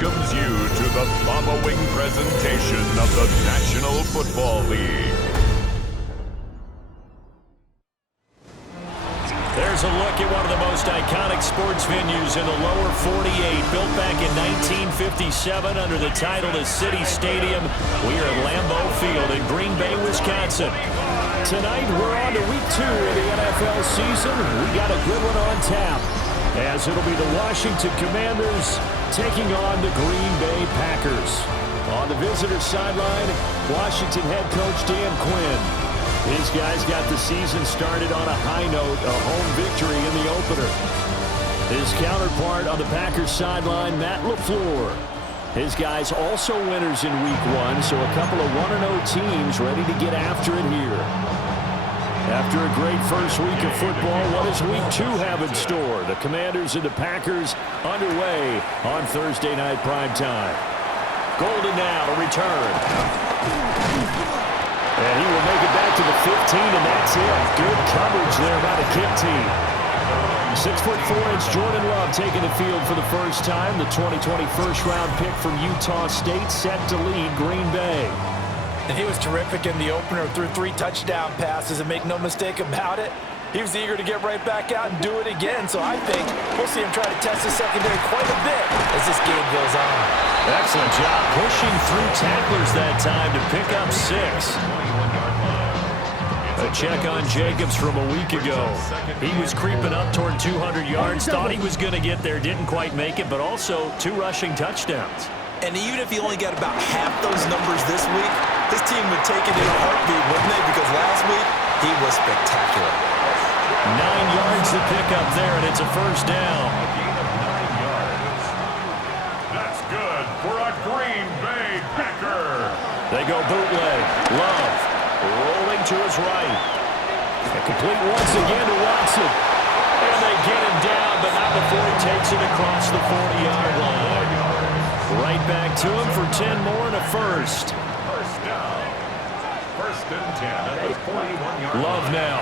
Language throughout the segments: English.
welcomes you to the following presentation of the National Football League. There's a look at one of the most iconic sports venues in the lower 48, built back in 1957 under the title of City Stadium. We are at Lambeau Field in Green Bay, Wisconsin. Tonight, we're on to week 2 of the NFL season. We got a good one on tap, as it'll be the Washington Commanders taking on the Green Bay Packers. On the visitor sideline, Washington head coach Dan Quinn. His guys got the season started on a high note, a home victory in the opener. His counterpart on the Packers sideline, Matt LaFleur. His guys also winners in week 1, so a couple of 1-0 teams ready to get after it here. After a great first week of football, what does week 2 have in store? The Commanders and the Packers underway on Thursday night primetime. Golden now to return. And he will make it back to the 15, and that's it. Good coverage there by the kick team. 6'4" Jordan Love taking the field for the first time. The 2020 first-round pick from Utah State set to lead Green Bay. And he was terrific in the opener, threw 3 touchdown passes, and make no mistake about it, he was eager to get right back out and do it again. So I think we'll see him try to test the secondary quite a bit as this game goes on. Excellent job pushing through tacklers that time to pick up 6. A check on Jacobs from a week ago. He was creeping up toward 200 yards, thought he was going to get there, didn't quite make it, but also 2 rushing touchdowns. And even if he only got about half those numbers this week, his team would take it in a heartbeat, wouldn't they? Because last week, he was spectacular. 9 yards to pick up there, and it's a first down. That's good for a Green Bay Packer. They go bootleg. Love rolling to his right. And complete once again to Watson. And they get him down, but not before he takes it across the 40-yard line. Right back to him for 10 more and a first. First down. First and 10 at the 41-yard line. Love now.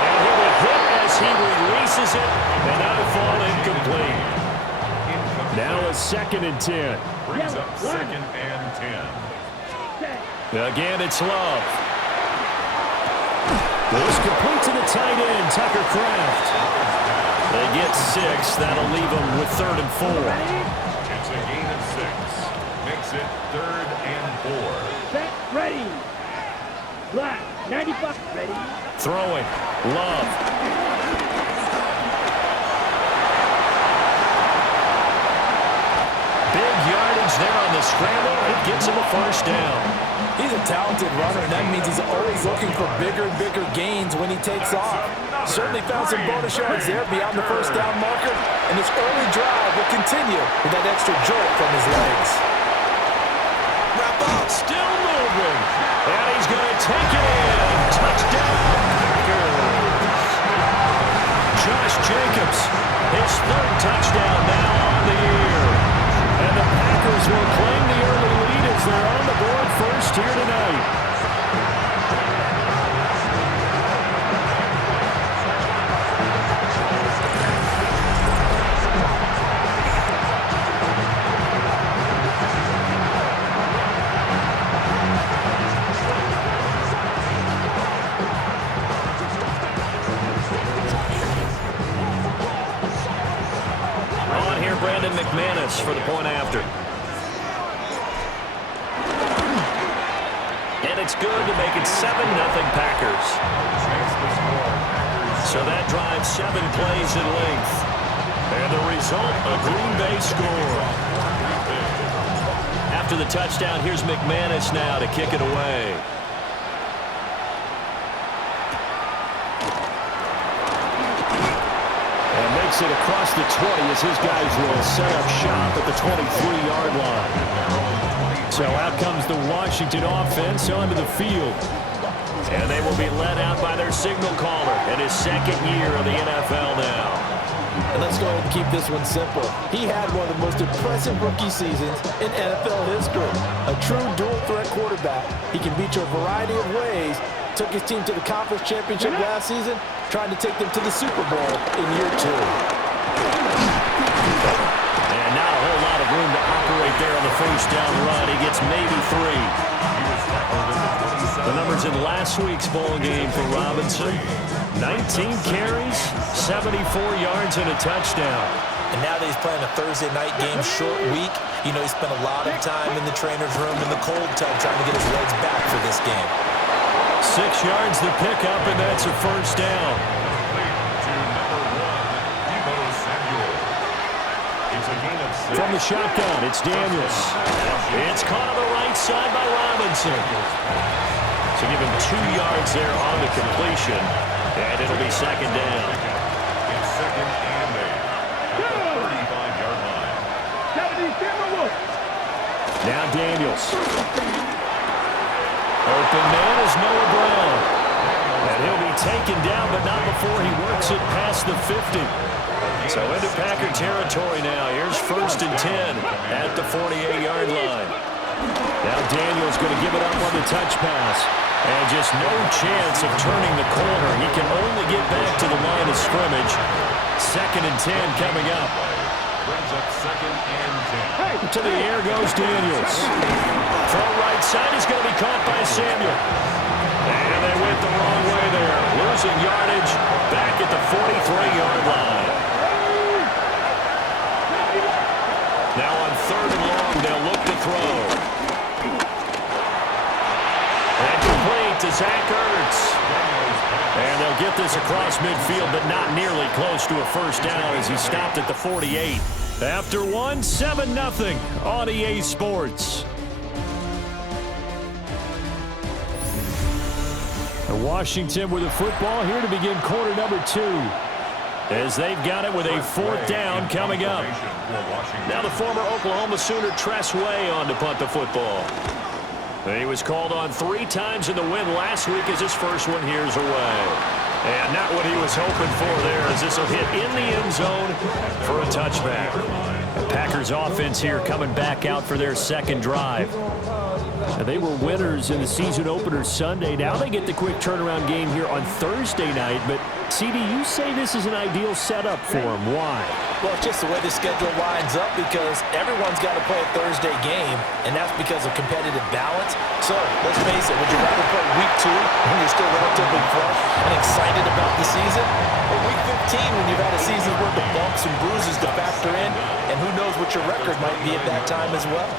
And he will hit as he releases it, and that'll fall incomplete. Now a 2nd and 10. Brings up 2nd and 10. Again, it's Love. Goes complete to the tight end, Tucker Kraft. They get 6. That'll leave them with 3rd and 4. It's a gain of 6. Makes it 3rd and 4. Set, ready. Black, 95, ready. Throwing. Love. Big yardage there on the scramble. It gets him a first down. He's a talented runner, and that means he's always looking for bigger and bigger gains when he takes off. Certainly found some bonus yards there beyond the first down marker, and his early drive will continue with that extra jolt from his legs. Wrap up, still moving, and he's going to take it in. Touchdown, Packers. Josh Jacobs, his 3rd touchdown now on the year. And the Packers will claim the early lead as they're on the board first here tonight. On here, Brandon McManus for the point after. And it's good to make it 7-0 Packers. So that drives 7 plays in length. And the result, a Green Bay score. After the touchdown, here's McManus now to kick it away. And makes it across the 20 as his guys will set up shop at the 23-yard line. So out comes the Washington offense onto the field. And they will be led out by their signal caller in his 2nd year of the NFL now. And let's go ahead and keep this one simple. He had one of the most impressive rookie seasons in NFL history. A true dual-threat quarterback. He can beat you a variety of ways. Took his team to the conference championship last season, trying to take them to the Super Bowl in year 2. And not a whole lot of there on the first down run. He gets maybe 3. The numbers in last week's ball game for Robinson: 19 carries, 74 yards, and a touchdown. And now that he's playing a Thursday night game, short week, you know he spent a lot of time in the trainer's room in the cold tub trying to get his legs back for this game. 6 yards the pickup, and that's a first down. From the shotgun, it's Daniels. It's caught on the right side by Robinson. So give him 2 yards there on the completion, and it'll be second down. It's second and 8 at the 35-yard line. Now Daniels. Open man is Noah Brown. And he'll be taken down, but not before he works it past the 50. So into Packer territory now. Here's first and 10 at the 48-yard line. Now Daniels going to give it up on the touch pass. And just no chance of turning the corner. He can only get back to the line of scrimmage. Second and 10 coming up. Brings up second and 10. To the air goes Daniels. Throw right side is going to be caught by Samuel. And they went the wrong way there. Losing yardage back at the 43-yard line. Now on third and long, they'll look to throw. And complete to Zach Ertz. And they'll get this across midfield, but not nearly close to a first down as he stopped at the 48. After 7-0 on EA Sports. Washington with the football here to begin quarter number 2. As they've got it with a fourth down coming up. Now the former Oklahoma Sooner Tress Way on to punt the football. He was called on 3 times in the win last week as his first one here's away. And not what he was hoping for there as this will hit in the end zone for a touchback. The Packers offense here coming back out for their second drive. And they were winners in the season opener Sunday. Now they get the quick turnaround game here on Thursday night. But, CD, you say this is an ideal setup for them. Why? Well, it's just the way the schedule lines up because everyone's got to play a Thursday game, and that's because of competitive balance. So, let's face it, would you rather play week 2 when you're still relatively fresh and excited about the season? Or week 15 when you've had a season's worth of bumps and bruises to factor in, and who knows what your record might be at that time as well?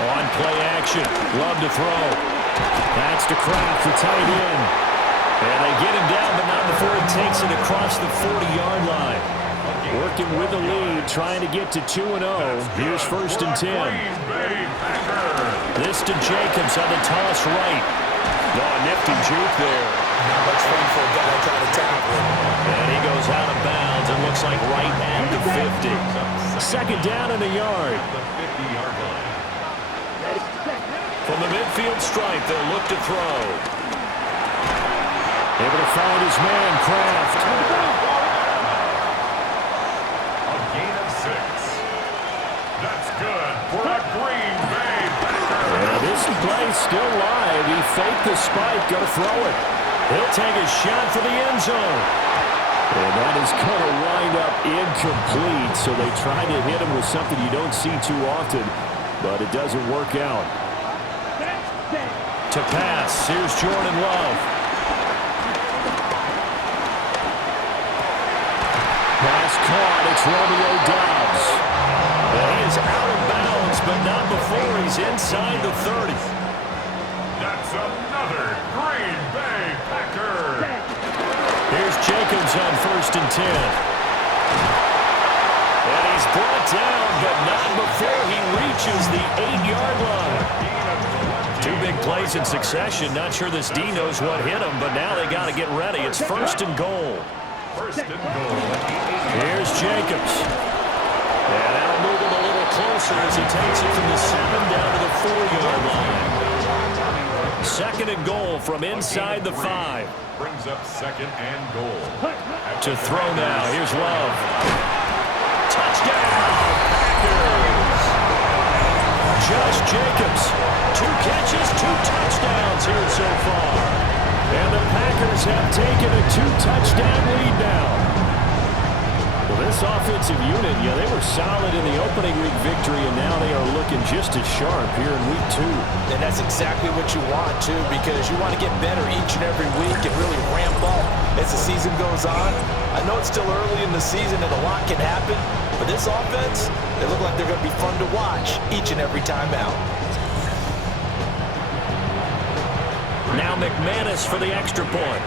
On play action, Love to throw. That's to Kraft, the tight end. And they get him down, but not before he takes it across the 40-yard line. Working with the lead, trying to get to 2-0. Here's first and 10. This to Jacobs on the toss right. Oh, nifty juke there. Not much fun for a guy trying to tackle him. And he goes out of bounds. It looks like right at the 50. Second down in the yard. From the midfield stripe, they'll look to throw. Able to find his man, Kraft. A gain of 6. That's good for a Green Bay Packer. And this play's still live. He faked the spike, going to throw it. He'll take a shot for the end zone. And that is going to wind up incomplete. So they try to hit him with something you don't see too often, but it doesn't work out. To pass, here's Jordan Love. Pass caught, it's Romeo Doubs. And he is out of bounds, but not before he's inside the 30. That's another Green Bay Packer. Here's Jacobs on first and 10. And he's brought down, but not before he reaches the 8-yard line. 2 big plays in succession. Not sure this D knows what hit him, but now they got to get ready. It's first and goal. First and goal. Here's Jacobs. And that'll move him a little closer as he takes it from the 7 down to the 4-yard line. Second and goal from inside the 5. Brings up second and goal. To throw now. Here's Love. Touchdown, Packers. Josh Jacobs. 2 catches, 2 touchdowns here so far. And the Packers have taken a 2-touchdown lead now. Well, this this offensive unit, they were solid in the opening week victory, and now they are looking just as sharp here in week 2. And that's exactly what you want, too, because you want to get better each and every week and really ramp up as the season goes on. I know it's still early in the season and a lot can happen, but this offense, they look like they're going to be fun to watch each and every time out. Now McManus for the extra point.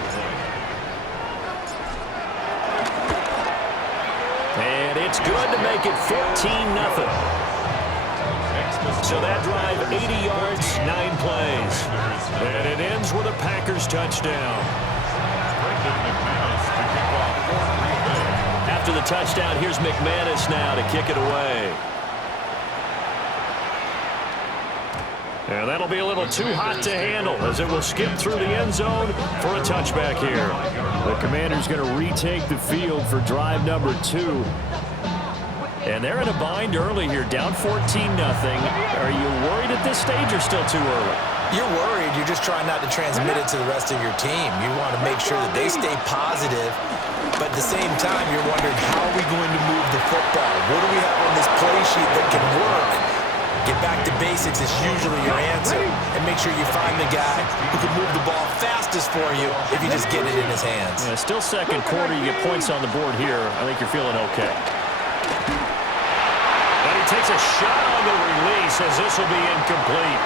And it's good to make it 14-0. So that drive, 80 yards, 9 plays. And it ends with a Packers touchdown. After the touchdown, here's McManus now to kick it away. And that'll be a little too hot to handle as it will skip through the end zone for a touchback here. The Commanders going to retake the field for drive number 2. And they're in a bind early here, down 14-0. Are you worried at this stage or still too early? You're worried. You're just trying not to transmit it to the rest of your team. You want to make sure that they stay positive, but at the same time, you're wondering, how are we going to move the football? What do we have on this play sheet that can work? Get back to basics is usually your answer, and make sure you find the guy who can move the ball fastest for you if you just get it in his hands. Yeah, still second quarter, you get points on the board here. I think you're feeling okay. And he takes a shot on the release as this will be incomplete.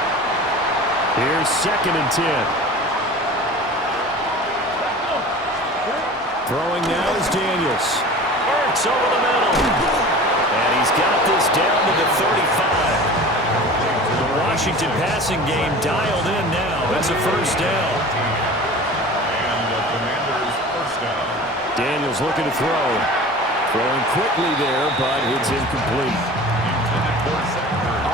Here's 2nd and 10. Throwing now is Daniels. Works over the middle. And he's got this down to the 35. The Washington passing game dialed in now. It's a first down. And the Commanders' first down. Daniels looking to throw. Throwing quickly there, but it's incomplete.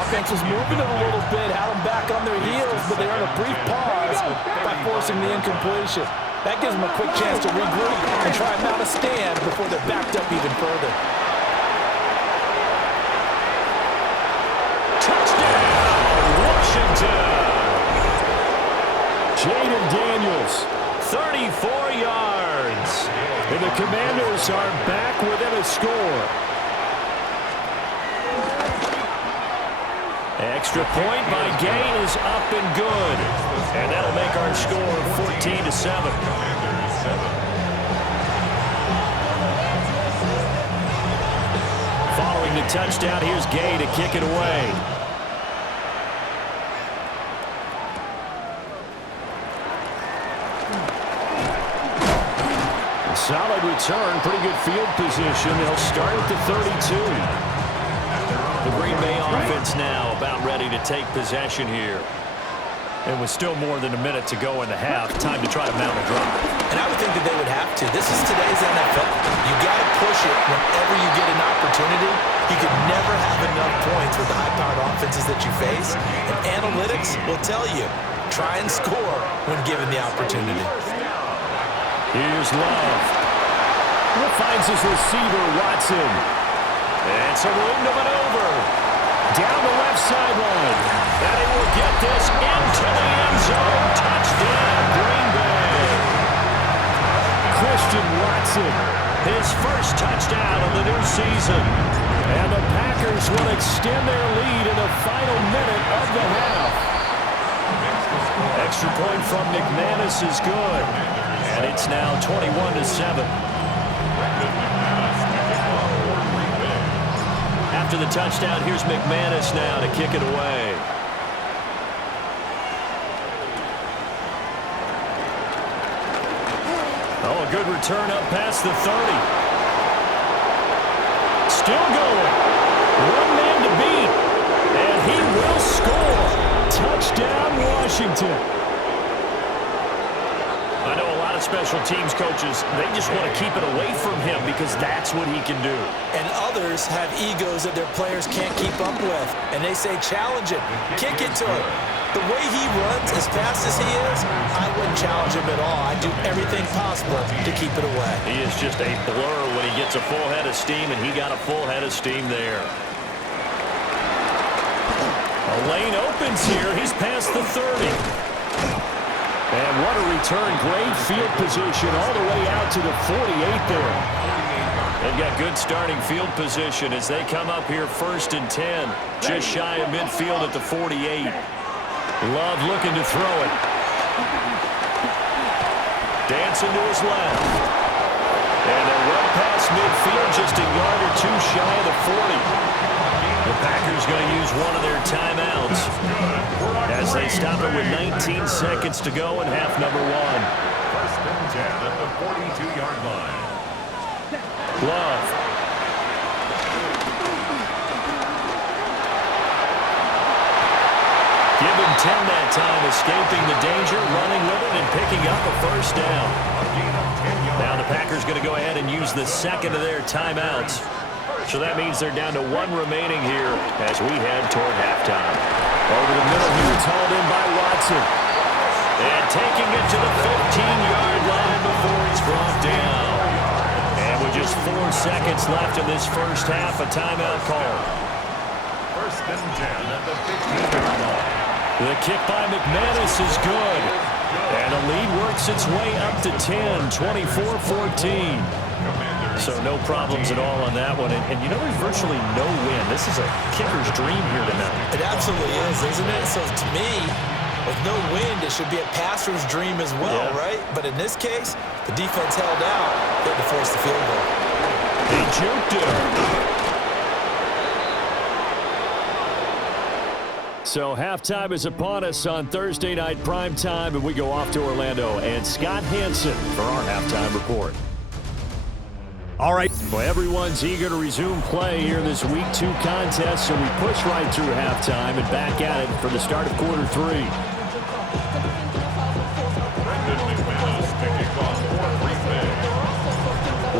Offense was moving it a little bit, had them back on their heels, but they earned a brief pause by forcing the incompletion. That gives them a quick chance to regroup and try and mount a stand before they're backed up even further. Jayden Daniels, 34 yards. And the Commanders are back within a score. Extra point by Gain is up and good. And that'll make our score 14-7. Following the touchdown, here's Gay to kick it away. Solid return, pretty good field position. They'll start at the 32. The Green Bay offense now about ready to take possession here. And with still more than a minute to go in the half, time to try to mount a drive. And I would think that they would have to. This is today's NFL. You got to push it whenever you get an opportunity. You can never have enough points with the high-powered offenses that you face. And analytics will tell you, try and score when given the opportunity. Here's Love. Who finds his receiver, Watson. And some room to maneuver. Down the left sideline. And he will get this into the end zone. Touchdown, Green Bay. Christian Watson, his first touchdown of the new season. And the Packers will extend their lead in the final minute of the half. Extra point from McManus is good. And it's now 21-7. After the touchdown, here's McManus now to kick it away. Oh, a good return up past the 30. Still going. One man to beat. And he will score. Touchdown, Washington. I know a lot of special teams coaches, they just want to keep it away from him because that's what he can do. And others have egos that their players can't keep up with. And they say, challenge it, kick it to him. The way he runs as fast as he is, I wouldn't challenge him at all. I'd do everything possible to keep it away. He is just a blur when he gets a full head of steam, and he got a full head of steam there. A lane opens here. He's past the 30. And what a return. Great field position all the way out to the 48 there. They've got good starting field position as they come up here 1st and 10. Just shy of midfield at the 48. Love looking to throw it. Dancing to his left. And they're well past midfield, just a yard or two shy of the 40. The Packers going to use one of their timeouts as they stop it with 19 seconds to go in half number 1. 1st and 10 at the 42-yard line. Love. Give him 10 that time, escaping the danger, running with it, and picking up a 1st down. Now the Packers going to go ahead and use the second of their timeouts. So that means they're down to 1 remaining here as we head toward halftime. Over the middle here, it's hauled in by Watson. And taking it to the 15-yard line before he's brought down. And with just 4 seconds left in this first half, a timeout call. 1st and 10 at the 15-yard line. The kick by McManus is good. And the lead works its way up to 10, 24-14. So no problems at all on that one. And you know, there's virtually no win. This is a kicker's dream here tonight. It absolutely is, isn't it? So to me, with no wind, it should be a passer's dream as well, right? But in this case, the defense held out. They had to force the field goal. They juked it. So halftime is upon us on Thursday night primetime, and we go off to Orlando and Scott Hansen for our halftime report. All right. Well, everyone's eager to resume play here in this Week 2 contest, so we push right through halftime and back at it for the start of quarter 3.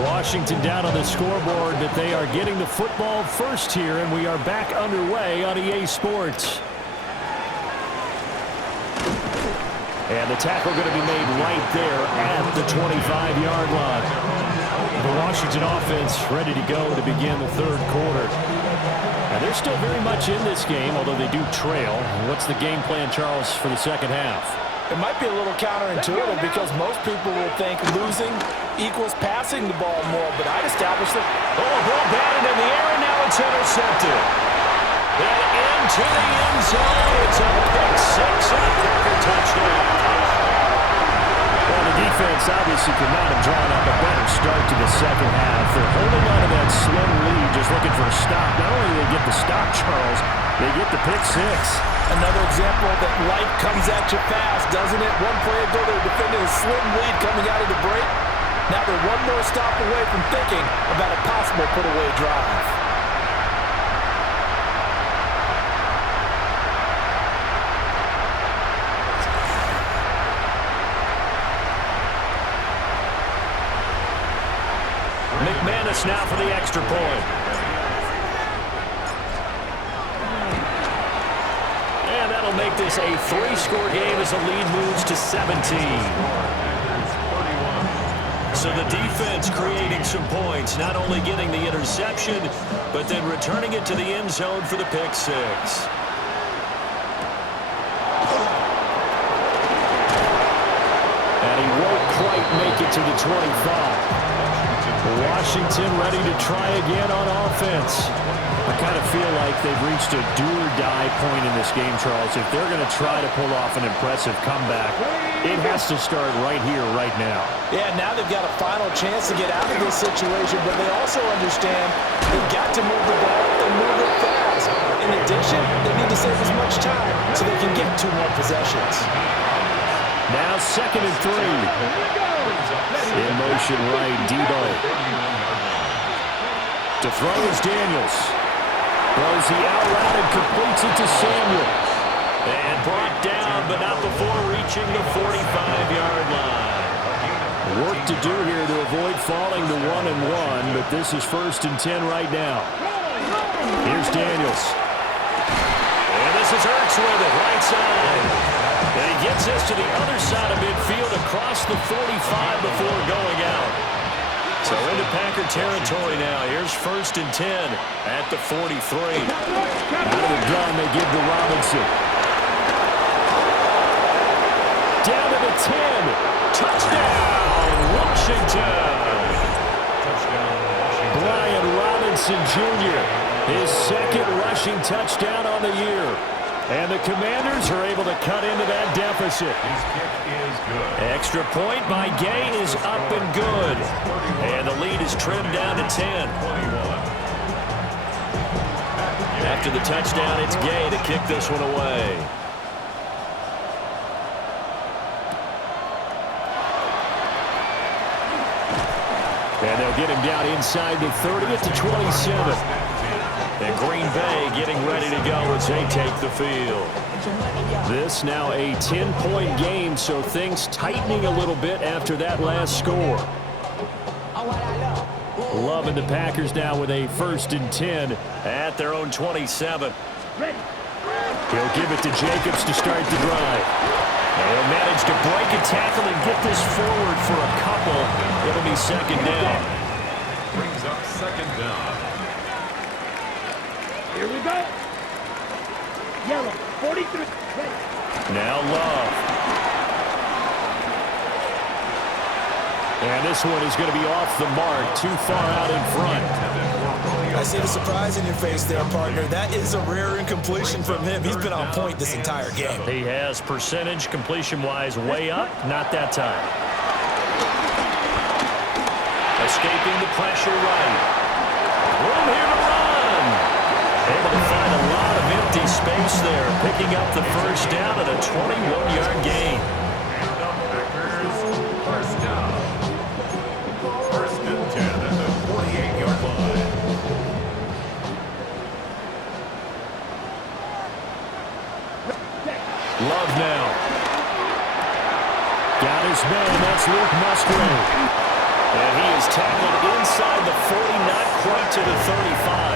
Washington down on the scoreboard, but they are getting the football first here, and we are back underway on EA Sports. And the tackle going to be made right there at the 25-yard line. The Washington offense ready to go to begin the third quarter. And they're still very much in this game, although they do trail. What's the game plan, Charles, for the second half? It might be a little counterintuitive because most people will think losing equals passing the ball more, but I'd establish that. Oh, ball batted in the air, and now it's intercepted. And into the end zone. It's a pick 6 and a Packer touchdown. Well, the defense obviously could not have drawn up a better start to the second half. They're holding on to that slim lead, just looking for a stop. Not only do they get the stop, Charles, they get the pick 6. Another example that life comes at you fast, doesn't it? One play ago, they were defending a slim lead coming out of the break. Now they're one more stop away from thinking about a possible put-away drive. McManus now for the extra point. And that'll make this a 3-score game as the lead moves to 17. So the defense creating some points, not only getting the interception, but then returning it to the end zone for the pick 6. And he won't quite make it to the 25. Washington ready to try again on offense. I kind of feel like they've reached a do-or-die point in this game, Charles. If they're going to try to pull off an impressive comeback, it has to start right here, right now. Yeah, now they've got a final chance to get out of this situation, but they also understand they've got to move the ball and move it fast. In addition, they need to save as much time so they can get 2 more possessions. Now 2nd and 3. In motion right, Debo. To throw is Daniels. Throws the out route and completes it to Samuel. And brought down, but not before reaching the 45-yard line. Work to do here to avoid falling to 1-1, but this is 1st and 10 right now. Here's Daniels. And this is Ertz with it, right side. And he gets this to the other side of midfield across the 45 before going out. So into Packer territory now. Here's 1st and 10 at the 43. Out of the gun, they give to Robinson. Down to the 10. Touchdown, Washington. Johnson Jr., his second rushing touchdown on the year. And the Commanders are able to cut into that deficit. His kick is good. Extra point by Gay is up and good. And the lead is trimmed down to 10. After the touchdown, it's Gay to kick this one away. And they'll get him down inside the 30 at the 27. And Green Bay getting ready to go as they take the field. This now a 10-point game, so things tightening a little bit after that last score. Loving the Packers now with a 1st and 10 at their own 27. He'll give it to Jacobs to start the drive. And he'll manage to break a tackle and get this forward for a couple. It'll be 2nd down. Brings up 2nd down. Here we go. Yellow, 43. Ready. Now Love. And this one is going to be off the mark, too far out in front. I see the surprise in your face there, partner. That is a rare incompletion from him. He's been on point this entire game. He has percentage completion-wise way up, not that time. Escaping the pressure right. Room here to run. Able to find a lot of empty space there, picking up the 1st down at a 21-yard gain. And the Packers, 1st down. 1st and 10 at the 48-yard line. Love now. Got his man. That's Luke Musgrave. And he is tackled inside the 40, not quite to the 35.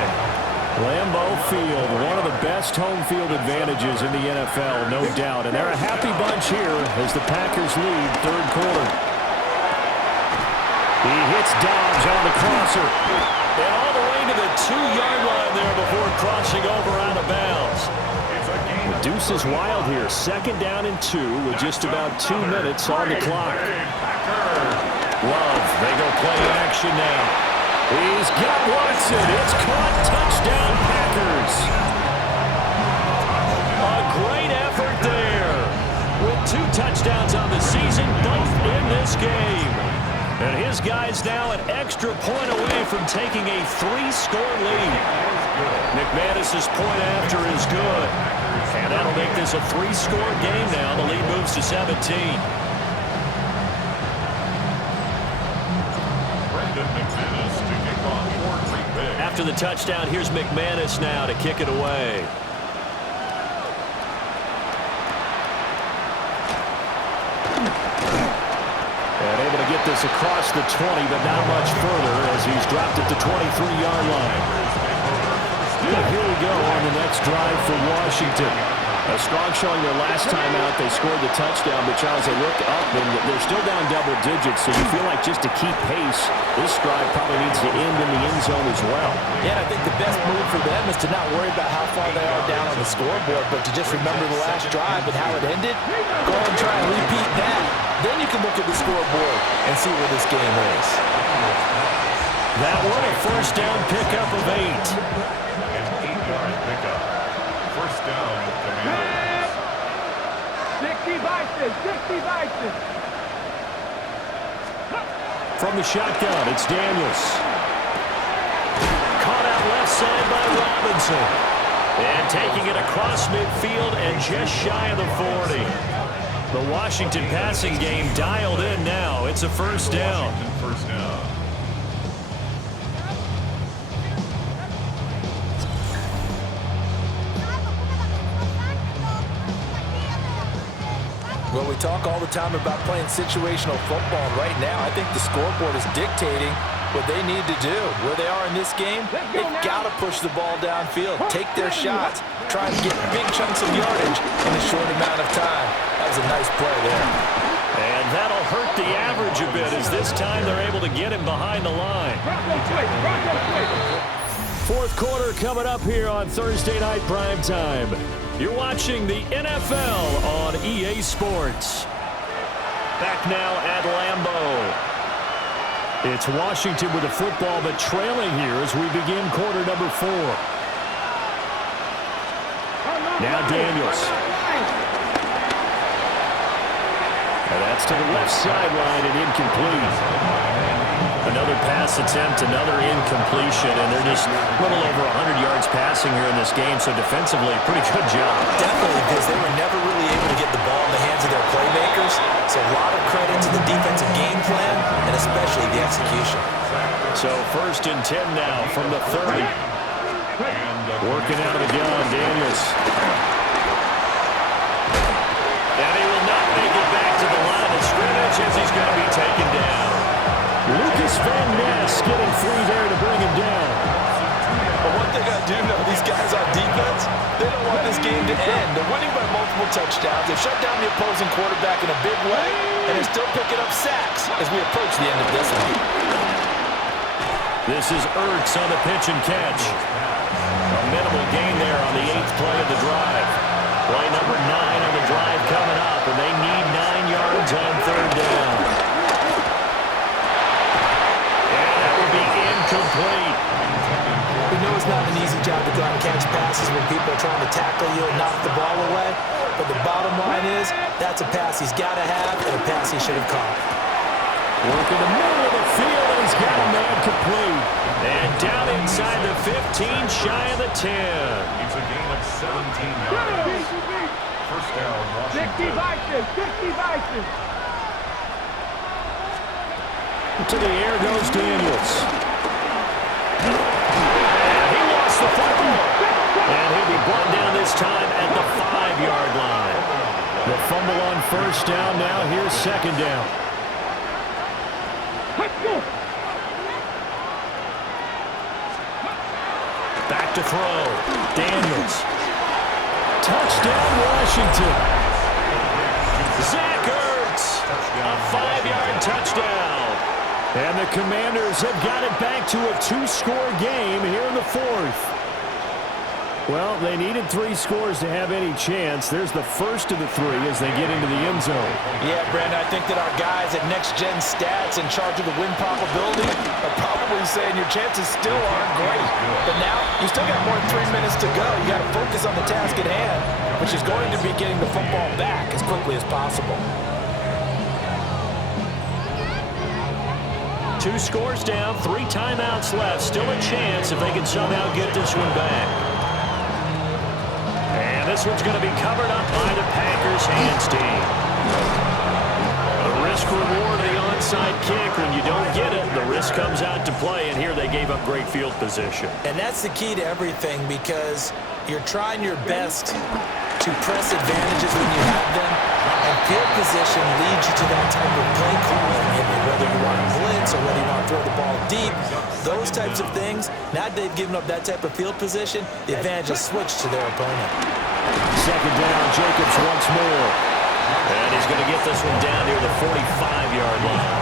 Lambeau Field, one of the best home field advantages in the NFL, no doubt. And they're a happy bunch here as the Packers lead 3rd quarter. He hits Dobbs on the crosser. And all the way to the 2-yard line there before crossing over out of bounds. The deuce is wild here. 2nd down and 2 with just about 2 minutes on the clock. Love, they go play action now. He's got Watson. It's caught. Touchdown, Packers. A great effort there. With 2 touchdowns on the season, both in this game. And his guys now an extra point away from taking a 3-score lead. McManus's point after is good. And that'll make this a 3-score game now. The lead moves to 17. After the touchdown, here's McManus now to kick it away. And able to get this across the 20, but not much further as he's dropped at the 23-yard line. And here we go on the next drive for Washington. A strong showing their last time out. They scored the touchdown, but Charles, they look up, and they're still down double digits, so you feel like just to keep pace, this drive probably needs to end in the end zone as well. Yeah, I think the best move for them is to not worry about how far they are down on the scoreboard, but to just remember the last drive and how it ended. Go and try and repeat that. Then you can look at the scoreboard and see where this game is. That one a 1st down pickup of 8. An 8-yard pickup. 1st down, Commanders. 60 Vikings, 60 Vikings. From the shotgun, it's Daniels. Caught out left side by Robinson. And taking it across midfield and just shy of the 40. The Washington passing game dialed in now. It's a 1st down. Washington 1st down. Well, we talk all the time about playing situational football. Right now, I think the scoreboard is dictating what they need to do. Where they are in this game, they've got to push the ball downfield, take their shots, try to get big chunks of yardage in a short amount of time. That was a nice play there. And that'll hurt the average a bit as this time they're able to get him behind the line. 4th quarter coming up here on Thursday Night Primetime. You're watching the NFL on EA Sports. Back now at Lambeau. It's Washington with the football, but trailing here as we begin quarter number 4. Now Daniels. And that's to the left sideline and incomplete. Another pass attempt, another incompletion, and they're just a little over 100 yards passing here in this game, so defensively, pretty good job. Definitely, because they were never really able to get the ball in the hands of their playmakers, so a lot of credit to the defensive game plan, and especially the execution. So 1st and 10 now from the 30. Working out of the gun, Daniels. And he will not make it back to the line of scrimmage as he's going to be taken down. Lucas Van Ness getting free there to bring him down. But one thing I do know, these guys on defense, they don't want this game to end. They're winning by multiple touchdowns. They've shut down the opposing quarterback in a big way, and they're still picking up sacks as we approach the end of this one. This is Ertz on the pitch and catch. A minimal gain there on the 8th play of the drive. Play number 9 on the drive coming up, and they need 9 yards on 3rd down. And that will be incomplete. We know it's not an easy job to go out and catch passes when people are trying to tackle you and knock the ball away, but the bottom line is that's a pass he's got to have and a pass he should have caught. Work in the middle of the field, and he's got a man complete. And down inside the 15, shy of the 10. It's a gain of 17 yards. First down, Washington. 50 Vikings. To the air goes Daniels. And he lost the football. And he'll be brought down this time at the 5-yard line. The fumble on 1st down, now here's 2nd down. Back to throw. Daniels. Touchdown, Washington. Zach Ertz. A 5-yard touchdown. And the Commanders have got it back to a 2-score game here in the 4th. Well, they needed 3 scores to have any chance. There's the first of the 3 as they get into the end zone. Yeah, Brandon, I think that our guys at Next Gen Stats in charge of the win probability are probably saying your chances still aren't great. But now, you still got more than 3 minutes to go. You got to focus on the task at hand, which is going to be getting the football back as quickly as possible. 2 scores down, 3 timeouts left. Still a chance if they can somehow get this one back. And this one's going to be covered up by the Packers hands team. The risk reward of the onside kick. When you don't get it, the risk comes out to play. And here they gave up great field position. And that's the key to everything, because you're trying your best to press advantages when you have them. And field position leads you to that type of play calling. Whether you want to blitz or whether you want to throw the ball deep, those types of things, now that they've given up that type of field position, the advantage is switched to their opponent. 2nd down, Jacobs once more. And he's going to get this one down near the 45-yard line.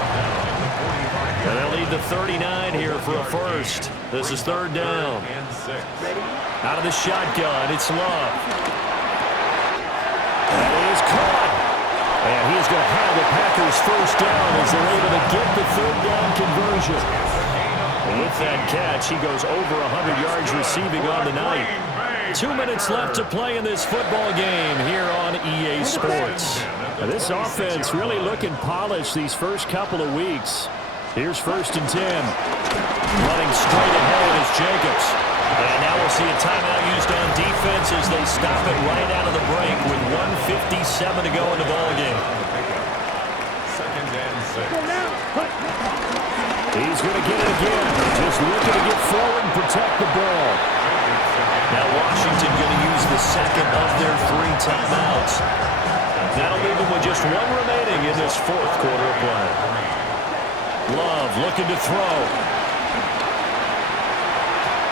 And they'll lead the 39 here for a first. This is 3rd down. Out of the shotgun, it's Love. That is caught. And he's going to have the Packers first down as they're able to get the 3rd down conversion. And with that catch, he goes over 100 yards receiving on the night. 2 minutes left to play in this football game here on EA Sports. Now, this offense really looking polished these first couple of weeks. Here's 1st and 10. Running straight ahead is Jacobs. And now we'll see a timeout used on defense as they stop it right out of the break with 1:57 to go in the ballgame. 2nd and 6. He's going to get it again. Just looking to get forward and protect the ball. Now Washington going to use the 2nd of their 3 timeouts. That'll leave them with just 1 remaining in this 4th quarter of play. Love looking to throw.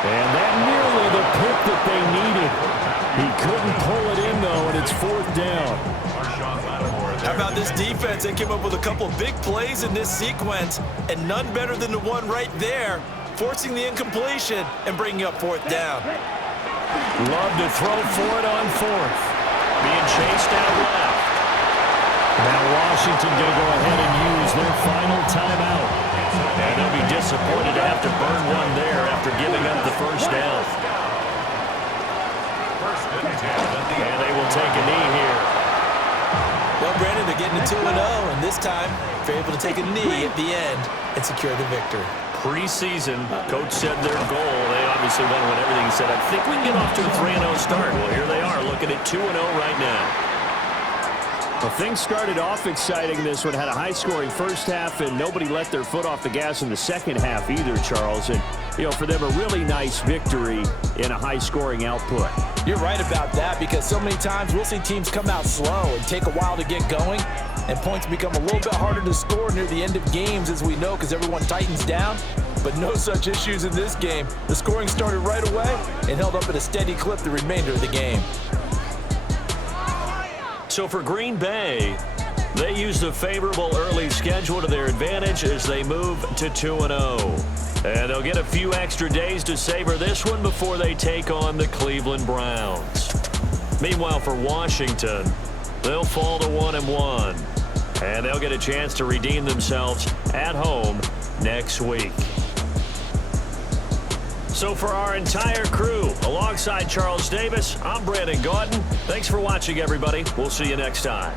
And that nearly the pick that they needed. He couldn't pull it in, though, and it's 4th down. How about this defense? They came up with a couple of big plays in this sequence, and none better than the one right there, forcing the incompletion and bringing up 4th down. Love to throw for it on 4th. Being chased out left. Now Washington going to go ahead and use their final timeout. And they'll be disappointed to have to burn one there after giving up the first down. And they will take a knee here. Well, Brandon, they're getting to 2-0, and this time they're able to take a knee at the end and secure the victory. Preseason, coach said their goal, they obviously want to win everything. He said, I think we can get off to a 3-0 start. Well, here they are looking at 2-0 right now. Well, things started off exciting. This one had a high-scoring first half, and nobody let their foot off the gas in the second half either, Charles. And, you know, for them, a really nice victory in a high-scoring output. You're right about that, because so many times we'll see teams come out slow and take a while to get going, and points become a little bit harder to score near the end of games, as we know, because everyone tightens down. But no such issues in this game. The scoring started right away and held up at a steady clip the remainder of the game. So for Green Bay, they use the favorable early schedule to their advantage as they move to 2-0. And they'll get a few extra days to savor this one before they take on the Cleveland Browns. Meanwhile, for Washington, they'll fall to 1-1. And they'll get a chance to redeem themselves at home next week. So for our entire crew, alongside Charles Davis, I'm Brandon Gaudin. Thanks for watching, everybody. We'll see you next time.